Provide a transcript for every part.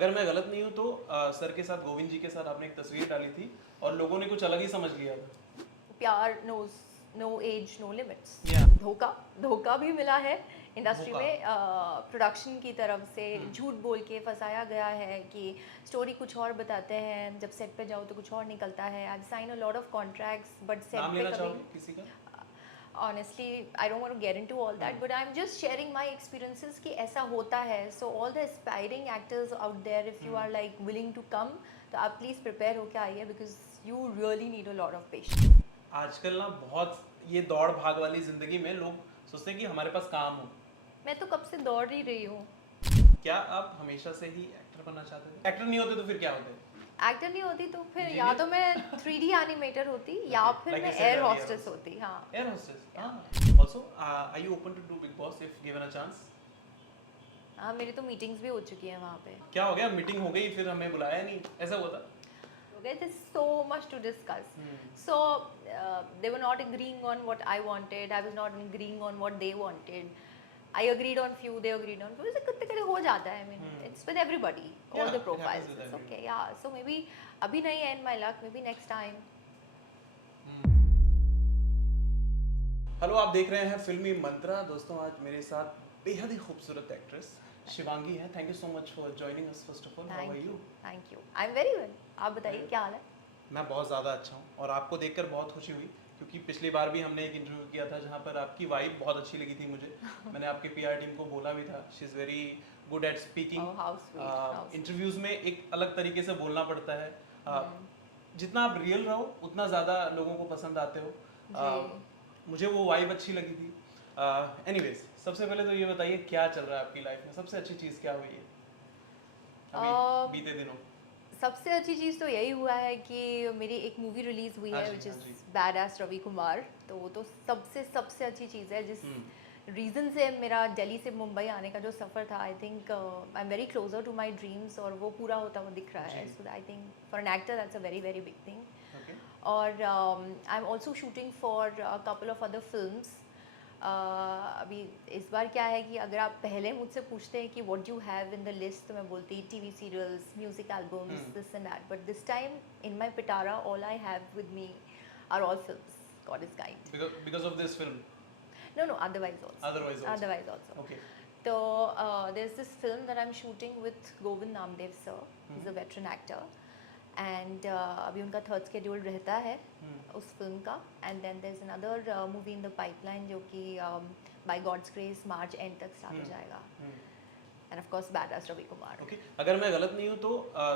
अगर मैं गलत नहीं हूँ तो सर के साथ गोविंद जी के साथ आपने एक तस्वीर डाली थी और लोगों ने कुछ अलग ही समझ लिया था। प्यार knows no age no limits. या धोखा धोखा भी मिला है इंडस्ट्री धोखा। में। प्रोडक्शन की तरफ से हम्म। झूठ बोल के फंसाया गया है कि स्टोरी कुछ और बताते हैं, जब सेट पे जाओ तो कुछ और निकलता है। I sign a lot of contracts but set नाम पे लेना कभी चाहोगे किसी का? honestly I don't want to get into all that, but I'm just sharing my experiences कि ऐसा होता है. So all the aspiring actors out there, if you are like willing to come, तो आप please prepare होके आइए because you really need a lot of patience. आजकल ना बहुत ये दौड़ भाग वाली जिंदगी में लोग सोचते हैं कि हमारे पास काम हो। मैं तो कब से दौड़ ही रही हूँ। क्या आप हमेशा से ही एक्टर बनना चाहते थे? एक्टर नहीं होते तो फिर क्या होते? एक्टर नहीं होती तो फिर या इंजीनियर? तो मैं 3D एनिमेटर होती या Okay, फिर like मैं you said air earlier hostess also. होती. हाँ. Air hostess. Yeah. Also, are you open to do Big Boss if given a chance? हाँ, मेरी तो मीटिंग्स भी हो चुकी हैं वहाँ पे. क्या हो गया, मीटिंग हो गई फिर हमें बुलाया नहीं, ऐसा हुआ था? Okay, there's so much to discuss. Hmm. So they were not agreeing on what I wanted. I was not agreeing on what they wanted. I agreed on few, they agreed on few. ऐसे कितने कितने हो जाता है. I mean, it's with everybody, all Yeah, the it happens profiles. with It's everyone. okay, yeah. So maybe अभी नहीं है in my luck. Maybe next time. Hello, आप देख रहे हैं फिल्मी मंत्रा। दोस्तों, आज मेरे साथ बेहद ही खूबसूरत एक्ट्रेस शिवांगी हैं। Thank you so much for joining us. First of all, how are Thank you? you, thank you. I'm very well. आप बताइए क्या हाल है? मैं बहुत ज़्यादा अच्छा हूँ और आपको देखकर बहुत खुशी हुई क्योंकि पिछली बार भी हमने एक इंटरव्यू किया था जहाँ पर आपकी वाइब बहुत अच्छी लगी थी मुझे। मैंने आपके पीआर टीम को बोला भी था, she is very good at Oh, speaking. how sweet. How sweet. Interviews में एक अलग तरीके से बोलना पड़ता है। जितना आप रियल रहो उतना ज़्यादा लोगों को पसंद आते हो। जी. मुझे वो वाइब अच्छी लगी थी। एनीवेज, सबसे पहले तो ये बताइए क्या चल रहा है आपकी लाइफ में, सबसे अच्छी चीज़ क्या हुई है अभी बीते दिनों? सबसे अच्छी चीज़ तो यही हुआ है कि मेरी एक मूवी रिलीज हुई हाँ है जी, विच हाँ इज़ जी। Badass Ravi Kumar. तो वो तो सबसे सबसे अच्छी चीज़ है जिस हम्म। रीज़न से मेरा दिल्ली से मुंबई आने का जो सफ़र था. I think I am very closer to my dreams और वो पूरा होता हुआ दिख रहा है. जी। So I think for an actor that's a very very big thing. Okay. और I am also shooting for a couple of other films. अभी इस बार क्या है कि अगर आप पहले मुझसे पूछते हैं कि what you have in the list तो मैं बोलती TV serials, music albums, this and that. But this time in my पिटारा all I have with me are all films. God is kind. Because of this film, No, no, otherwise also. otherwise also. Otherwise also. Okay. So there's this film that I'm shooting with Govind Namdev sir. He's a veteran actor. And अभी उनका third schedule रहता है उस film का. And then there is another movie in the pipeline जो कि by God's grace March end तक start हो जाएगा. And of course badass Ravi Kumar. Okay, अगर मैं गलत नहीं हूँ तो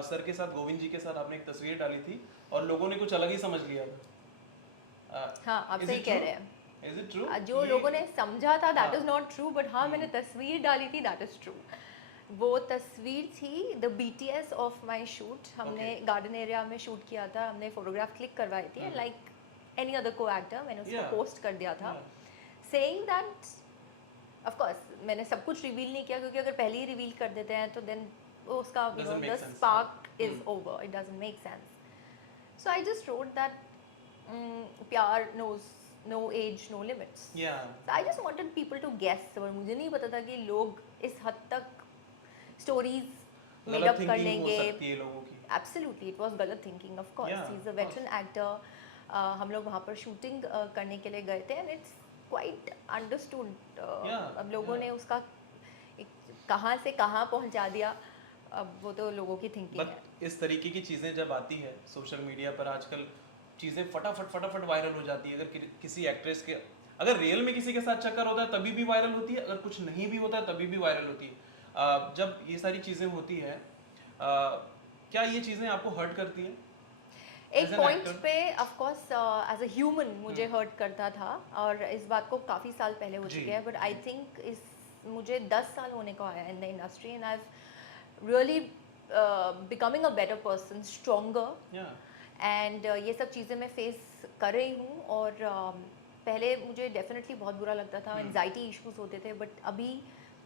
सर के साथ गोविंद जी के साथ आपने एक तस्वीर डाली थी और लोगों ने कुछ अलग ही समझ लिया था। हाँ, आप Is सही it कह true? रहे हैं. Is it true? जो ये- लोगों ने समझा था दैट हाँ. इज नॉट ट्रू, बट हाँ मैंने तस्वीर डाली थी दैट इज ट्रू. वो तस्वीर थी the BTS of my shoot. हमने गार्डन एरिया में शूट किया था. हमने फोटोग्राफ क्लिक करवाई थी एंड लाइक एनी अदर को एक्टर मैंने उसको Yeah. पोस्ट कर दिया था Yeah. Saying that. Of course मैंने सब कुछ रिवील नहीं किया क्योंकि अगर पहले ही रिवील कर देते हैं तो देन उसका Doesn't make the sense. Spark is over. It doesn't make sense. So I just wrote that प्यार knows no age no limits. Yeah. I just wanted people to guess. और मुझे नहीं पता था कि लोग इस हद तक स्टोरीज मेड गलत अप कर थिंकिंग हो लेंगे. सकती है लोगों की। एब्सोल्युटली इट वाज गलत thinking. Of course Yeah, he is a of veteran actor. हम लोग वहाँ पर शूटिंग करने के लिए गए थे and it's quite understood. Yeah, अब लोगों yeah. ने उसका कहाँ से कहाँ पहुँचा दिया. अब वो तो लोगों की थिंकिंग है. बट इस तरीके की चीज़ें जब आती है सोशल मीडिया पर आजकल चीज़ें फटाफट फटाफट वायरल हो जाती है। अगर किसी एक्ट्रेस के अगर रियल में किसी के साथ चक्कर होता है तभी भी वायरल होती है, अगर कुछ नहीं भी होता है तभी भी वायरल होती है। जब ये सारी चीज़ें होती हैं, क्या ये चीज़ें आपको हर्ट करती हैं? एक As an पॉइंट actor? पे of course as a human मुझे हर्ट करता था और इस बात को काफ़ी साल पहले हो जी, चुके हैं. बट आई थिंक इस मुझे 10 साल होने को आया in the industry and I really becoming a better person, stronger. Yeah. And ये सब चीज़ें मैं फेस कर रही हूँ. और पहले मुझे डेफिनेटली बहुत बुरा लगता था. एंजाइटी इश्यूज होते थे. बट अभी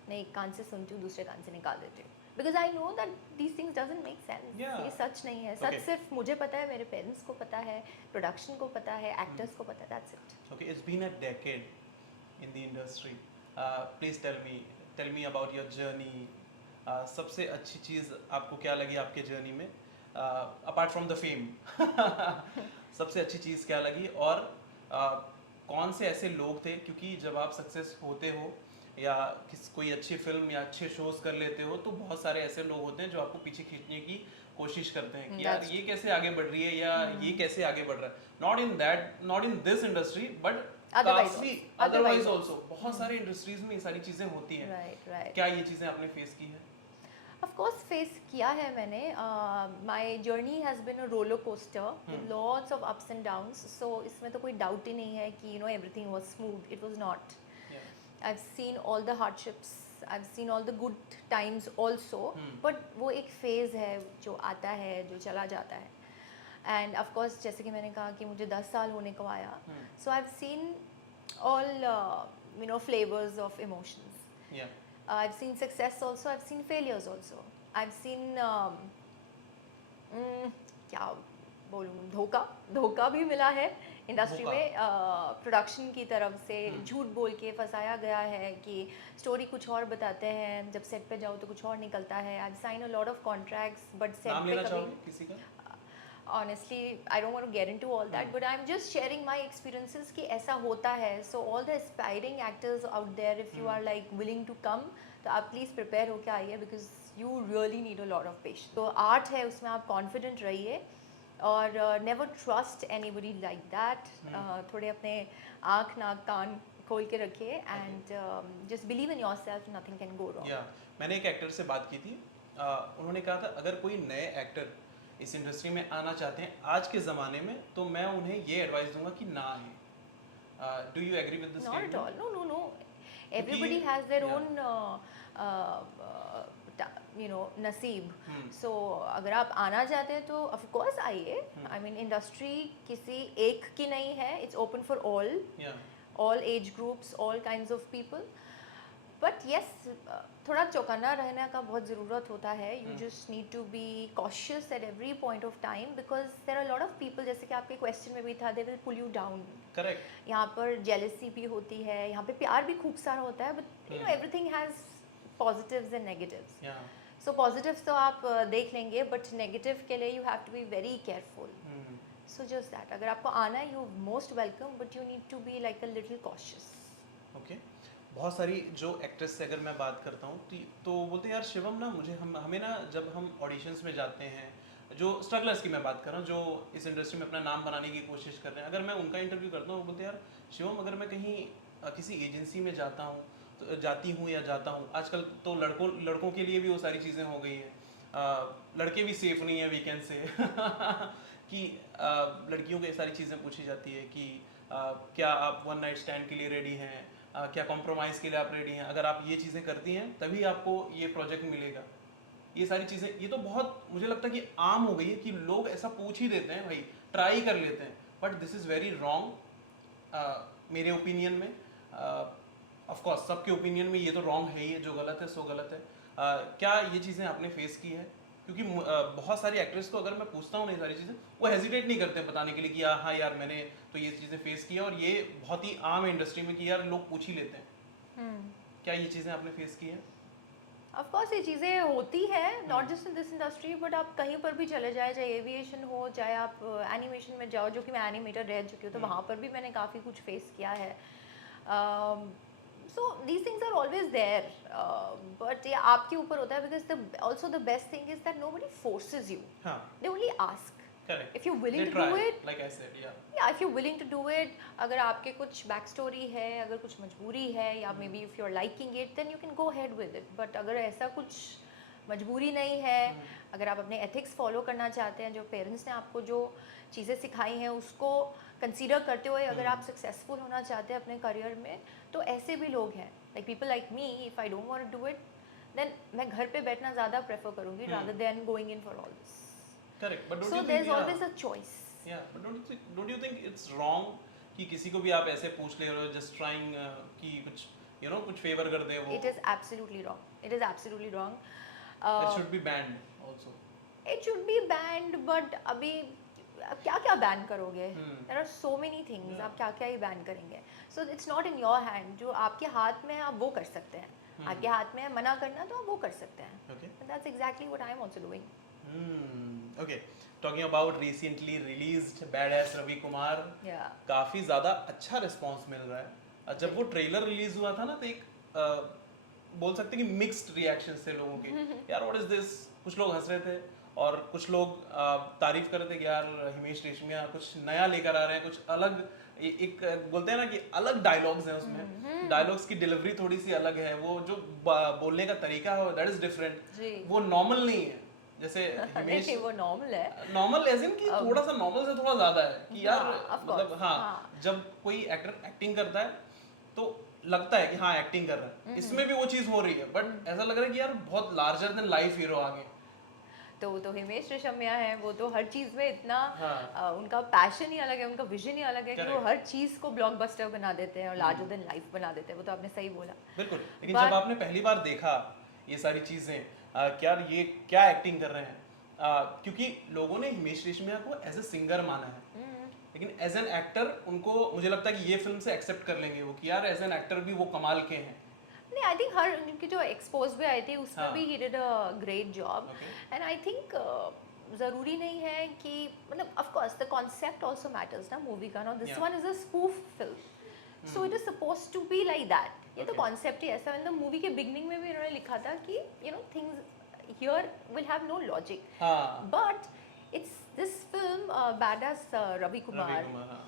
मैं एक कान से सुनती हूँ दूसरे कान से निकाल देती हूँ. Because I know that these things doesn't make sense. Yeah. ये सच नहीं है. सच Okay. सिर्फ मुझे पता है, मेरे पेरेंट्स को पता है, प्रोडक्शन को पता है, एक्टर्स को पता है. That's it. Okay, it's been a decade in the industry. Please tell me about your journey. सबसे अच्छी चीज़ आपको क्या लगी आपके जर्नी में, अपार्ट फ्रॉम द फेम? सबसे अच्छी चीज़ क्या लगी, और कौन से ऐसे लोग थे, क्योंकि जब आप सक्सेस होते हो या कोई अच्छी फिल्म या अच्छे शोज कर लेते हो तो बहुत सारे ऐसे लोग होते हैं जो आपको पीछे खींचने की कोशिश करते हैं कि यार That's ये कैसे आगे बढ़ रही है या ये कैसे आगे बढ़ रहा है, not in this industry but Otherwise काफी also. अदरवाइज ऑल्सो बहुत सारे इंडस्ट्रीज में ये सारी चीजें होती हैं। right. क्या ये चीजें आपने फेस की है? Of course फेस किया है मैंने. My journey has been a roller coaster with lots of ups and downs. So इसमें तो कोई डाउट ही नहीं है कि everything was smooth. It was not. Yeah. I've seen all the hardships. I've seen all the good times also. But वो एक phase है जो आता है, जो चला जाता है. And of course जैसे कि मैंने कहा कि मुझे 10 साल होने को आया. So I've seen all flavors of emotions. Yeah. I've seen success also, I've seen failures also. I've seen क्या बोलूँ, धोखा भी मिला है इंडस्ट्री में. प्रोडक्शन की तरफ से झूठ बोल के फंसाया गया है कि स्टोरी कुछ और बताते हैं, जब सेट पे जाओ तो कुछ और निकलता है. I've signed a lot of contracts but set नाम पे लेना कभी चाहोगे किसी का? honestly I don't want to get into all that, but I'm just sharing my experiences कि ऐसा होता है. So all the aspiring actors out there, if you are like willing to come, तो आप प्लीज़ प्रिपेयर होके आइए because you really need a lot of patience. तो art है, उसमें आप कॉन्फिडेंट रहिए और never trust anybody like that. थोड़े अपने आँख नाक कान खोल के रखिए and just believe in yourself, nothing can go wrong. मैंने एक एक्टर से बात की थी, उन्होंने कहा था अगर कोई नए एक्टर इस इंडस्ट्री में आना चाहते हैं आज के ज़माने में तो मैं उन्हें ये एडवाइस दूंगा कि ना आए. Do you agree with this Not at statement? all. No. Everybody has their own नसीब. So अगर आप आना चाहते हैं तो of course आइए. I mean इंडस्ट्री किसी एक की नहीं है. It's open for all age groups, all kinds of people. But yes, थोड़ा चौकन्ना रहने का बहुत ज़रूरत होता है. You just need to be cautious at every point of time because there are a lot of people, जैसे कि आपके क्वेश्चन में भी था, they will pull you down. Correct. यहाँ पर jealousy भी होती है, यहाँ पे प्यार भी खूब सारा होता है, but everything has positives and negatives. So positives तो आप देख लेंगे, but negative के लिए you have to be very careful. So just that. अगर आपको आना है, you most welcome, but you need to be like a little cautious. Okay. बहुत सारी जो एक्ट्रेस से अगर मैं बात करता हूँ तो बोलते हैं यार शिवम ना हमें ना जब हम ऑडिशंस में जाते हैं, जो स्ट्रगलर्स की मैं बात कर रहा हूँ जो इस इंडस्ट्री में अपना नाम बनाने की कोशिश कर रहे हैं, अगर मैं उनका इंटरव्यू करता हूँ, बोलते हैं यार शिवम अगर मैं कहीं किसी एजेंसी में जाता हूँ तो जाती हूँ या जाता हूँ, आजकल तो लड़कों के लिए भी वो सारी चीज़ें हो गई हैं, लड़के भी सेफ नहीं है वीकेंड से कि लड़कियों को ये सारी चीज़ें पूछी जाती है कि क्या आप वन नाइट स्टैंड के लिए रेडी हैं, क्या कॉम्प्रोमाइज़ के लिए आप रेडी हैं, अगर आप ये चीज़ें करती हैं तभी आपको ये प्रोजेक्ट मिलेगा. ये सारी चीज़ें, ये तो बहुत मुझे लगता है कि आम हो गई है कि लोग ऐसा पूछ ही देते हैं, भाई ट्राई कर लेते हैं, but this is very wrong मेरे ओपिनियन में. ऑफ कोर्स सबके ओपिनियन में ये तो रॉन्ग है ही है, जो गलत है सो गलत है. क्या ये चीज़ें आपने फेस की है? क्योंकि बहुत सारी एक्ट्रेस को अगर मैं पूछता हूँ ना ये सारी चीज़ें, वो हेजिटेट नहीं करते बताने के लिए कि हाँ यार मैंने तो ये चीज़ें फेस की है, और ये बहुत ही आम है इंडस्ट्री में कि यार लोग पूछ ही लेते हैं. क्या ये चीज़ें आपने फेस की है? ऑफ कोर्स ये चीज़ें होती हैं, not just in this industry, but आप कहीं पर भी चले जाए, चाहे एविएशन हो, चाहे आप एनिमेशन में जाओ, जो कि मैं एनिमेटर रह चुकी हूँ, तो वहाँ पर भी मैंने काफ़ी कुछ फेस किया है. So these things are always there, but ये आपके ऊपर होता है because also the best thing is that nobody forces you. They only ask. Correct. If you're willing They to try, do it, like I said, yeah, if you're willing to do it, अगर आपके कुछ back story है, अगर कुछ मजबूरी है, या maybe if you're liking it, then you can go ahead with it. But अगर ऐसा कुछ मजबूरी नहीं है, अगर आप अपने एथिक्स फॉलो करना चाहते हैं, जो पेरेंट्स ने आपको जो चीज़ें सिखाई हैं उसको कंसीडर करते हुए अगर आप सक्सेसफुल होना चाहते हैं अपने करियर में, तो ऐसे भी लोग हैं. Like people like me, if I don't want to do it, then मैं घर पे बैठना ज़्यादा प्रेफर करूँगी rather than going in for all this. Correct, but don't So you think there's always a choice. Yeah, but don't you think it's wrong कि किसी को भी आप ऐसे पूछ ले रहे हो just trying कि कुछ कुछ फेवर कर दे वो? It is absolutely wrong. It is absolutely wrong. It should be banned also. It should be banned, but अभी आप क्या बैन करोगे? There are so many things. आप क्या ही बैन करेंगे? So it's not in your hand. जो आपके हाथ में है आप वो कर सकते हैं. आपके हाथ में है मना करना, तो आप वो कर सकते हैं. Okay. That's exactly what I am also doing. Okay. Talking about recently released Badass Ravi Kumar, Yeah. काफी ज्यादा अच्छा रिस्पांस मिल रहा है. जब वो ट्रेलर रिलीज हुआ था ना तो एक बोल सकते हैं कि मिक्स्ड रिएक्शंस थे लोगों के. यार व्हाट इज दिस. कुछ लोग हंस रहे थे और कुछ लोग तारीफ कर रहे थे कि यार हिमेश रेशमिया कुछ नया लेकर आ रहे हैं, कुछ अलग. एक बोलते हैं ना कि अलग डायलॉग्स हैं उसमें. डायलॉग्स की डिलीवरी थोड़ी सी अलग है. वो जो बोलने का तरीका है दैट इज डिफरेंट. वो नॉर्मल नहीं है जैसे हिमेश. देखिए वो नॉर्मल है. नॉर्मल एज इन कि थोड़ा सा नॉर्मल से थोड़ा ज्यादा है कि यार मतलब हाँ, जब कोई एक्टर एक्टिंग करता है तो लगता है कि हाँ एक्टिंग कर रहा है. इसमें भी वो चीज हो रही है बट ऐसा लग रहा है कि यार बहुत लार्जर देन लाइफ हीरो आ गए. तो वो तो हिमेश रेशमिया है, वो तो हर चीज में इतना हाँ. उनका पैशन ही अलग है, उनका विजन ही अलग है कि वो Correct. हर चीज को ब्लॉकबस्टर बना देते हैं और लार्जर देन लाइफ बना देते हैं. वो तो आपने सही बोला. बिल्कुल. लेकिन जब आपने पहली बार देखा ये सारी चीजें कि यार ये क्या एक्टिंग कर रहे हैं, क्योंकि लोगों ने हिमेश रेशमिया को एज ए सिंगर माना है लेकिन एज एन एक्टर उनको मुझे लगता है कि ये फिल्म से एक्सेप्ट कर लेंगे वो कि यार एज एन एक्टर भी वो कमाल के हैं. नहीं, आई थिंक हर उनकी जो एक्सपोज भी आई थी उसमें हाँ. भी ही did a great job. Okay. And I think ज़रूरी नहीं है कि मतलब of course the concept also matters ना मूवी का. No this Yeah. One is a spoof film, so it is supposed to be like that. ये तो Okay. Concept ही ऐसा है. इन द मूवी के बिगनिंग में भी इन्होंने लिखा था कि you know things here will have no logic, हाँ. But it's this film Badass Ravi Ravi Kumar Kumar, हाँ.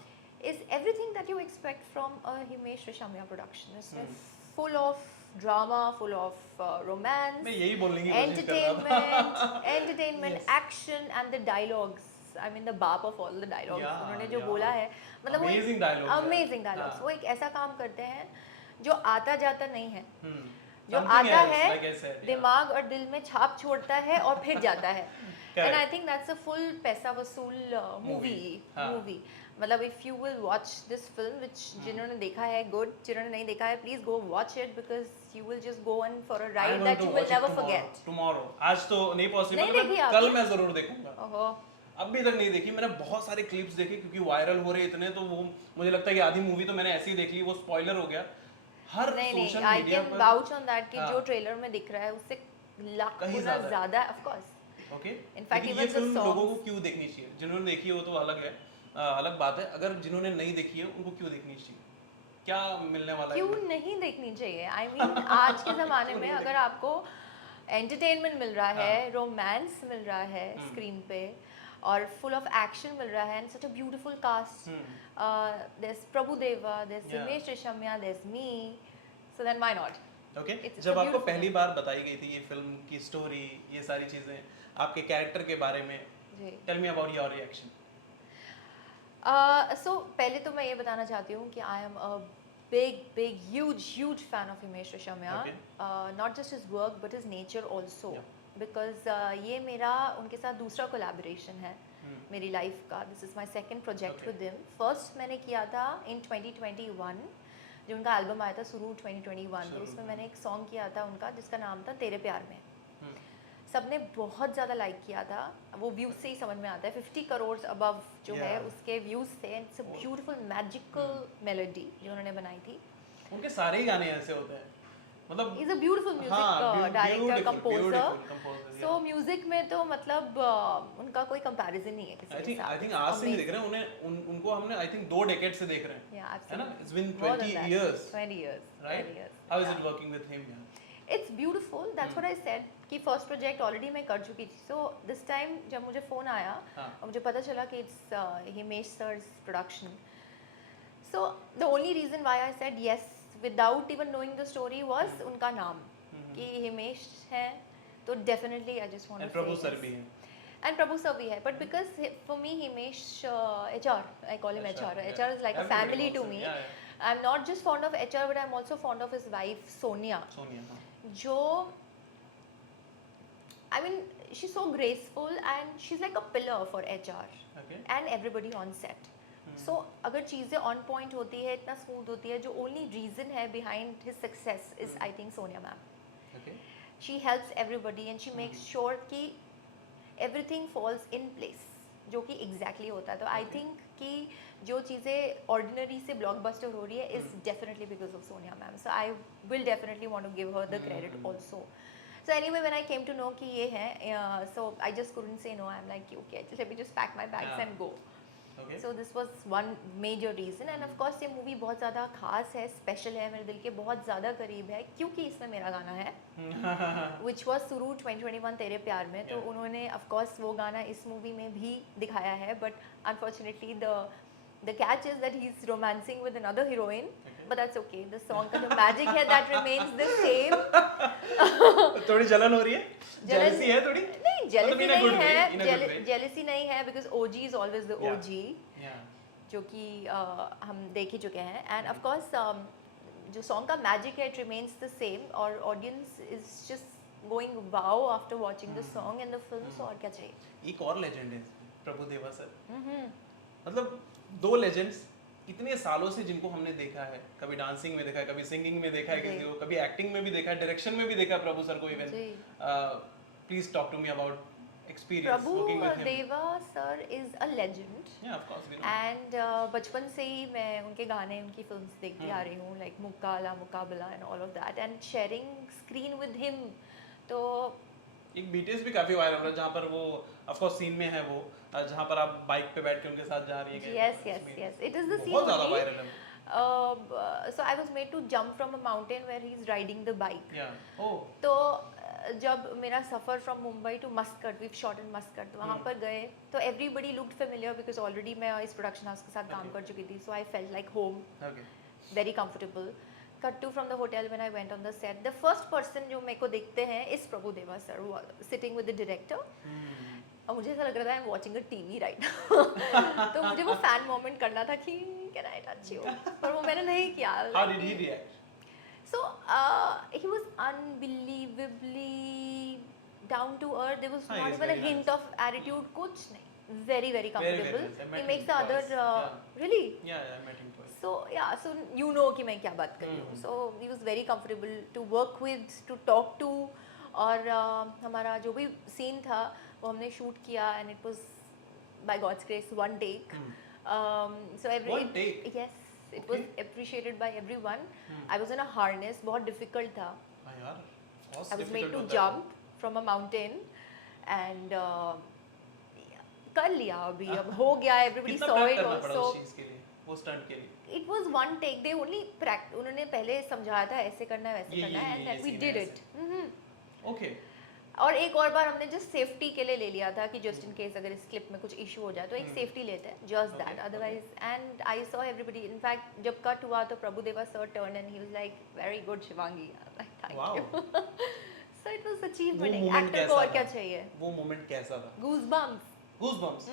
is everything that you expect from a Himesh Reshammiya production. It's full of drama, full of romance, मैं यही बोलने की कोशिश कर रहा था. entertainment, Yes. action, and the dialogues. I mean the बाप of all the dialogues. Yeah, उन्होंने जो yeah. बोला है मतलब Amazing dialogue है. amazing dialogues. हाँ. वो एक ऐसा काम करते हैं जो आता जाता नहीं है, जो Something आता else, है like I said, yeah. दिमाग और दिल में छाप छोड़ता है और फिर जाता है. Correct. And I think that's a full पैसा वसूल movie. मतलब if you will watch this film, which जिन्होंने देखा है good, जिन्होंने नहीं देखा है please go watch it because you will just go on for a I ride want that to you will watch it never tomorrow. forget. Tomorrow. आज तो नहीं पॉसिबल नहीं है देखी but कल आपने? मैं जरूर देखूंगा. ओहो. अभी तक नहीं देखी. मैंने बहुत सारे क्लिप्स देखे क्योंकि वायरल हो रहे इतने, तो वो मुझे लगता है कि आधी मूवी तो मैंने ऐसे ही देख ली. वो स्पॉइलर हो गया हर नहीं सोशल I मीडिया can पर. vouch on that कि हाँ. जो ट्रेलर में दिख रहा है उससे लाख कहीं गुना ज्यादा है. ज़्यादा of course. Okay. In fact, लेकिन even ये the फिल्म songs- लोगों को क्यों देखनी चाहिए? जिन्होंने देखी है वो तो अलग है, अलग बात है. अगर जिन्होंने नहीं देखी है उनको क्यों देखनी चाहिए? क्या मिलने वाला है? क्यों नहीं देखनी चाहिए? I mean आज के ज़माने में अगर आपको एंटरटेनमेंट मिल रहा है, रोमांस मिल रहा है स्क्रीन पे और फुल ऑफ एक्शन मिल रहा है and such a beautiful cast. there's Prabhu Deva, there's Yeah. Himesh Reshammiya, there's me, so then why not? Okay. It's जब a आपको beautiful पहली बार बताई गई थी ये फिल्म की स्टोरी, ये सारी चीजें, आपके कैरेक्टर के बारे में, जी. Tell me about your reaction. So पहले तो मैं ये बताना चाहती हूँ कि I am a big huge fan of Himesh Reshammiya. Okay. Not just his work but his nature also. Yeah. Because ये मेरा उनके साथ दूसरा कोलैबोरेशन है मेरी लाइफ का. This is my second project Okay. With him. First मैंने किया था इन 2021 जो उनका एल्बम आया था शुरू 2021. तो उसमें मैंने एक सॉन्ग किया था उनका जिसका नाम था तेरे प्यार में. सबने बहुत ज़्यादा लाइक किया था. वो व्यूज़ से ही समझ में आता है. 50 करोड़ अबव जो है Yeah. उसके व्यूज़ थे. It's a beautiful magical melody जो उन्होंने बनाई थी. उनके सारे ही गाने ऐसे होते हैं मतलब. Is a beautiful music director composer. So music में तो मतलब उनका कोई कंपैरिजन नहीं है किसी के साथ. आई थिंक आज से नहीं देख रहे हैं उन्हें. उनको हमने आई थिंक 2 डेकेड से देख रहे हैं. Yeah, है ना? absolutely. It's been More than 20 that. years. 20 years. Right? 20 years. How is Yeah. it working with him? Yeah. It's beautiful. That's what I said कि फर्स्ट प्रोजेक्ट ऑलरेडी मैं कर चुकी थी. सो दिस टाइम जब मुझे phone आया हाँ. और मुझे पता चला कि it's Himesh sir's production. So the only reason why I said yes without even knowing the story was उनका नाम कि हिमेश है. तो definitely I just want to And Prabhu sir भी हैं. And Prabhu sir we have, but because for me Himesh HR, I call him HR. yeah. HR is like a Everybody family calls to him. me. Yeah, yeah. I'm not just fond of HR, but I'm also fond of his wife Sonia. Sonia. हाँ. जो I mean she's so graceful and she's like a pillar for HR Okay. and everybody on set. So अगर चीज़ें on point होती है, इतना smooth होती है, जो only reason है behind his success is I think Sonia ma'am. Okay. She helps everybody and she makes sure कि everything falls in place. जो कि एग्जैक्टली होता है. तो आई थिंक कि जो चीज़ें ऑर्डिनरी से ब्लॉकबस्टर हो रही है is definitely because of Sonia ma'am. So I will definitely want to give her the credit also. So anyway, when I came to know कि ये है, so I just couldn't say no. I'm like, okay, let me just pack my bags and go. Okay. So this was one major reason, and of course ये movie बहुत ज़्यादा खास है, special है, मेरे दिल के बहुत ज़्यादा करीब है, क्योंकि इसमें मेरा गाना है, which was शुरू 2021 तेरे प्यार में. तो उन्होंने of course वो गाना इस मूवी में भी दिखाया है, but unfortunately the catch is that he's romancing with another heroine. But that's okay. The song का जो magic है that remains the same. थोड़ी जलन हो रही है? जेलसी है थोड़ी? नहीं, जेलसी नहीं है, जेलसी नहीं है, because OG is always the OG. जो कि हम देख ही चुके हैं. And of course जो song का magic है, it remains the same. और audience is just going wow after watching the song and the film. So और क्या चाहिए? एक और legend है प्रभुदेवा सर. मतलब दो लेजेंड्स इतने सालों से जिनको हमने देखा है, कभी डांसिंग में देखा है, कभी सिंगिंग में देखा है किसी को, कभी एक्टिंग में भी देखा है, डायरेक्शन में भी देखा है प्रभु सर को even. Please talk to me about experience working with him. Prabhudeva sir is a legend. Yeah of course we know. And बचपन से ही मैं उनके गाने, उनकी फिल्म्स देखती आ रही हूँ, लाइक मुकाला मुकाबला and all of that, and sharing screen with him. तो एक बीटीएस भी काफी वायरल है जहाँ पर वो ऑफ कोर्स सीन में है, वो जहाँ पर आप बाइक पे बैठ के उनके साथ जा रही हैं. Yes yes yes, it is the scene. बहुत ज्यादा वायरल है. So I was made to jump from a mountain where he's riding the bike. Yeah. Oh. तो जब मेरा सफ़र from Mumbai to Muscat, we shot in Muscat, वहाँ पर गए तो everybody looked familiar because already मैं इस प्रोडक्शन हाउस के साथ काम कर चुकी थी. So I felt like home, very comfortable. Cut to from the hotel when I went on the set. The first person जो मेरे को देखते हैं is Prabhudeva sir, sitting with the director. और मुझे ऐसा लग रहा था I'm watching a TV right now. तो मुझे वो fan moment करना था कि can I touch you? पर वो मैंने नहीं किया. How did he react? So he was unbelievably down to earth. There was not even a hint of attitude. कुछ नहीं. Very very comfortable. He makes the other really. Yeah, I met him twice. So yeah, so you know कि मैं क्या बात कर रही हूँ. So he was very comfortable to work with, to talk to. और हमारा जो भी सीन था वो हमने शूट किया and it was by God's grace one take. So one take? Yes, it was appreciated by everyone. I was in a harness, बहुत difficult था. यार, I was made to jump from a mountain and कर लिया अभी, अब हो गया. Everybody saw it also. वो स्टंट के लिए. It was one take. They only practice. उन्होंने पहले समझाया था ऐसे करना है वैसे करना है, and then we did it. Okay. और एक और बार हमने just safety के लिए ले लिया था कि just in case अगर इस clip में कुछ issue हो जाए तो एक safety लेते हैं, just that. Otherwise, and I saw everybody. In fact, जब cut हुआ तो Prabhudeva sir turned and he was like, very good Shivangi. I was like, thank you. So it was achievement. Actor को और क्या चाहिए? वो moment कैसा था? Goosebumps. Goosebumps.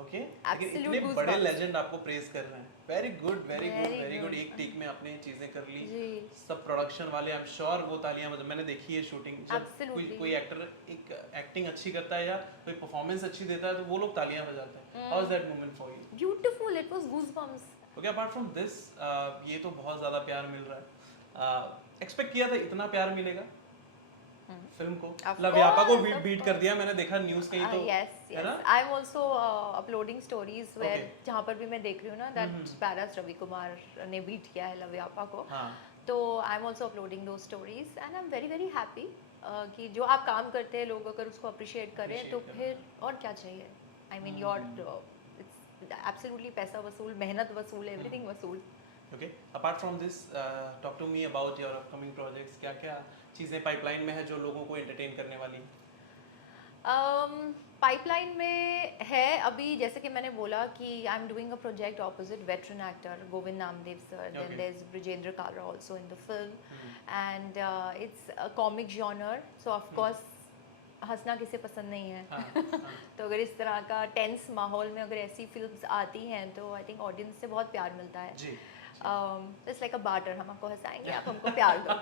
Okay. Absolute इतने goosebumps. बड़े लेजेंड आपको प्रेज कर रहे हैं. Very good very good very good. एक टेक में आपने चीजें कर ली. सब प्रोडक्शन वाले आई एम श्योर वो तालियां बजा. मैंने देखी है शूटिंग. जब कोई एक्टर एक एक्टिंग अच्छी करता है या कोई परफॉर्मेंस अच्छी देता है तो वो लोग तालियां बजाते हैं. How is that moment for you? Beautiful. It was goosebumps. Okay. Apart from this ये तो बहुत ज्यादा प्यार मिल रहा है. एक्सपेक्ट किया था इतना प्यार मिलेगा फिल्म को? लव्यापा को बीट कर दिया. मैंने देखा न्यूज़ कहीं तो. Yes, yes. I'm also uploading stories where जहाँ पर भी मैं देख रही हूँ ना that Paras रवि कुमार ने बीट किया है लव्यापा को. तो I'm also uploading those stories and I'm very very happy कि जो आप काम करते हैं लोग अगर उसको appreciate करें तो फिर और क्या चाहिए? I mean your it's absolutely पैसा वसूल, मेहनत वसूल, everything वसूल. Okay. Apart from this, talk to me about your upcoming projects. क्या-क्या चीजें पाइपलाइन में है जो लोगों को एंटरटेन करने वाली? पाइपलाइन में है अभी, जैसे कि मैंने बोला कि I am doing a project opposite veteran actor Govind Namdev sir. Then there is Brijendra Kalra also in the film and it's a comic genre. So of course हंसना किसे पसंद नहीं है. तो अगर इस तरह का टेंस माहौल में अगर ऐसी फिल्म्स आती हैं तो आई थिंक ऑडियंस से बहुत प्यार मिलता है. जी. It's like a barter. हम आपको हंसाएंगे, आप हमको प्यार दो.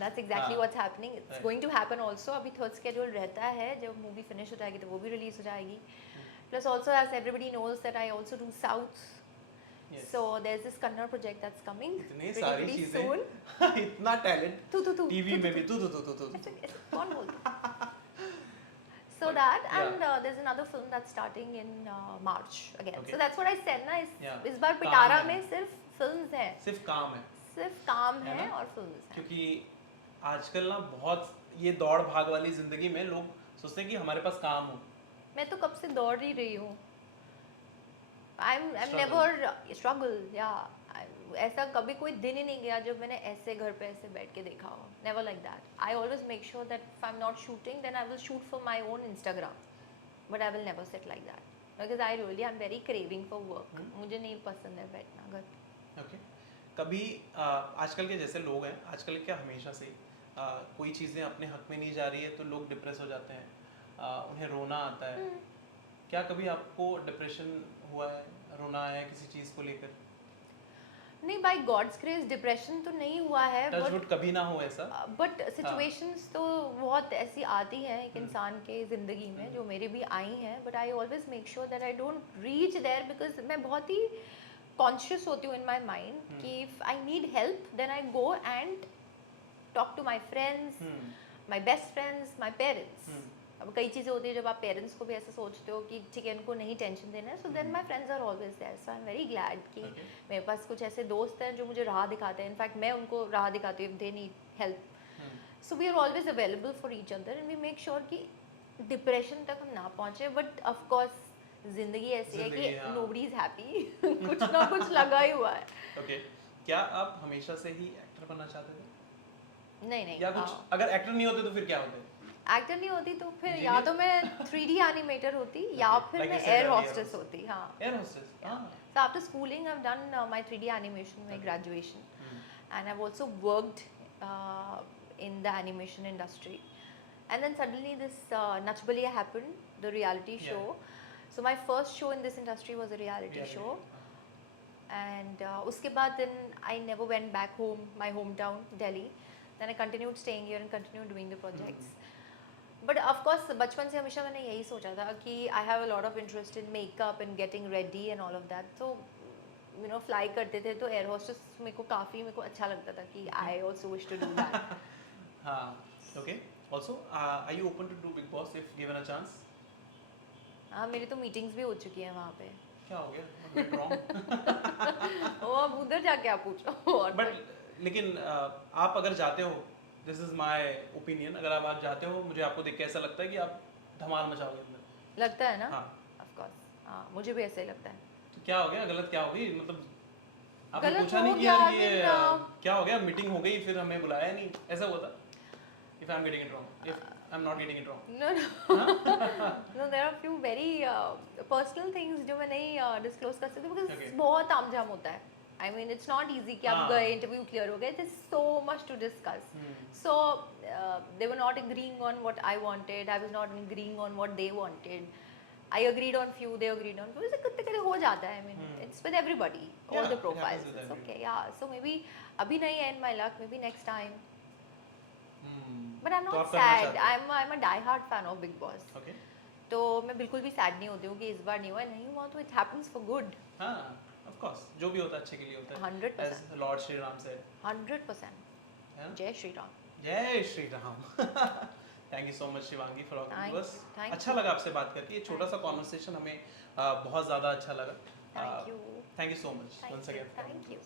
That's exactly what's happening. It's going to happen also. अभी थर्ड स्केड्यूल रहता है, जब मूवी फिनिश हो जाएगी तो वो भी रिलीज हो जाएगी. Plus also as everybody knows that I also do South. Yes. So there's this Kannada project that's coming. इतनी सारी चीजें. soon. इतना टैलेंट. तू टीवी में भी तू. कौन बोलता? So that and there's another film that's starting in March again. Okay. So that's what I said ना Yeah. इस बार काम पिटारा है। में सिर्फ फिल्म्स हैं, सिर्फ काम है सिर्फ काम है है ना? और फिल्म्स हैं. क्योंकि आजकल ना बहुत ये दौड़ भाग वाली जिंदगी में लोग सोचते हैं कि हमारे पास काम हो. मैं तो कब से दौड़ ही रही हूँ. I'm Struggle. never struggle, yeah. ऐसा कभी कोई दिन ही नहीं गया जब मैंने ऐसे घर पे ऐसे बैठ के देखा हो. Never like that. I always make sure that if I'm not shooting, then I will shoot for my own Instagram. But I will never sit like that. Because I really am very craving for work. मुझे नहीं पसंद है बैठना घर पे. Okay. कभी आजकल के जैसे लोग हैं, आजकल क्या हमेशा से कोई चीज़ें अपने हक में नहीं जा रही है तो लोग डिप्रेस हो जाते हैं, उन्हें रोना आता है. क्या कभी आपको डिप्रेशन हुआ है, रोना आया है किसी चीज़ को लेकर? नहीं, बाय गॉड्स ग्रेस डिप्रेशन तो नहीं हुआ है, टच वुड कभी ना हो ऐसा. बट सिचुएशंस तो बहुत ऐसी आती हैं एक इंसान के ज़िंदगी में जो मेरे भी आई हैं. But I always make sure that I don't reach there because मैं बहुत ही कॉन्शियस होती हूँ इन माई माइंड कि if I need help then I go and talk to my friends, my best friends, my parents. अब कई चीज़ें होती है जब आप पेरेंट्स को भी ऐसा सोचते हो कि ठीक है इनको नहीं टेंशन देना है, so then my friends are always there. So I am very glad कि मेरे पास कुछ ऐसे दोस्त हैं जो मुझे राह दिखाते हैं. इनफैक्ट मैं उनको राह दिखाती हूँ if they need help. So we are always available for each other and we make sure कि डिप्रेशन तक हम ना पहुँचे. बट ऑफकोर्स जिंदगी ऐसी है कि नोबडी इज हैप्पी. कुछ ना कुछ लगा ही हुआ है. ओके. क्या आप हमेशा से ही एक्टर बनना चाहते थे? नहीं या कुछ अगर एक्टर नहीं होते तो फिर क्या होते? एक्टर नहीं होती तो फिर या तो मैं 3D एनिमेटर होती या फिर Like मैं you said air earlier hostess होती. हाँ. Air hostess. So after schooling, I've done my 3D animation, my graduation, and I've also worked in the animation industry. And then suddenly this Nach Baliya happened, the reality show. So my first show in this industry was a reality show. And uske baad then I never went back home, my hometown, Delhi. Then I continued staying here and continued doing the projects. But of course बचपन से हमेशा मैंने यही सोचा था कि I have a lot of interest in makeup and getting ready and all of that. तो you know fly करते थे तो एयर होस्टेस मेरे को अच्छा लगता था कि I also wish to do that. हाँ. Okay. Also are you open to do Bigg Boss if given a chance? हाँ, मेरी तो मीटिंग्स भी हो चुकी हैं वहाँ पे. क्या हो गया? Went wrong? ओ अब उधर जाके आप पूछो. बट लेकिन आप अगर जाते हो, दिस इज माय ओपिनियन, अगर आप जाते हो मुझे आपको देख के ऐसा लगता है कि आप धमाल मचाओगे अंदर. लगता है ना? हाँ. Of course. हाँ, मुझे भी ऐसा ही लगता है. तो क्या हो गया? गलत क्या हो गई? मतलब आपने गलत पूछा हो नहीं कि गया, यार ये I क्या हो गया? मीटिंग हो गई फिर हमें बुलाया नहीं, ऐसा हुआ था? If I am getting it wrong, if I am not getting it wrong. No, there are few very personal things जो मैं नहीं disclose कर सकती because बहुत तामझाम होता है. I mean, it's not easy कि आप गए इंटरव्यू क्लियर हो गए. There's so much to discuss. So they were not agreeing on what I wanted. I was not agreeing on what they wanted. I agreed on few, they agreed on few. ऐसे कितने हो जाता है. I mean, it's with everybody. All the profiles. It's okay. Yeah. So maybe अभी नहीं है in my luck. Maybe next time. But I'm not sad. I'm a die-hard fan of Big Boss. Okay. तो मैं बिल्कुल भी sad नहीं होती हूँ कि इस बार नहीं हुआ तो it happens for good. हाँ. Of course, जो भी होता है अच्छे के लिए होता है. 100%. As Lord Shri Ram said. 100%. जय श्री राम. जय Shri Ram. Thank you so much Shivangi for talking to us. अच्छा लगा आपसे बात करके. ये छोटा सा conversation हमें बहुत ज़्यादा अच्छा लगा. Thank you. Thank you so much once again. Thank you.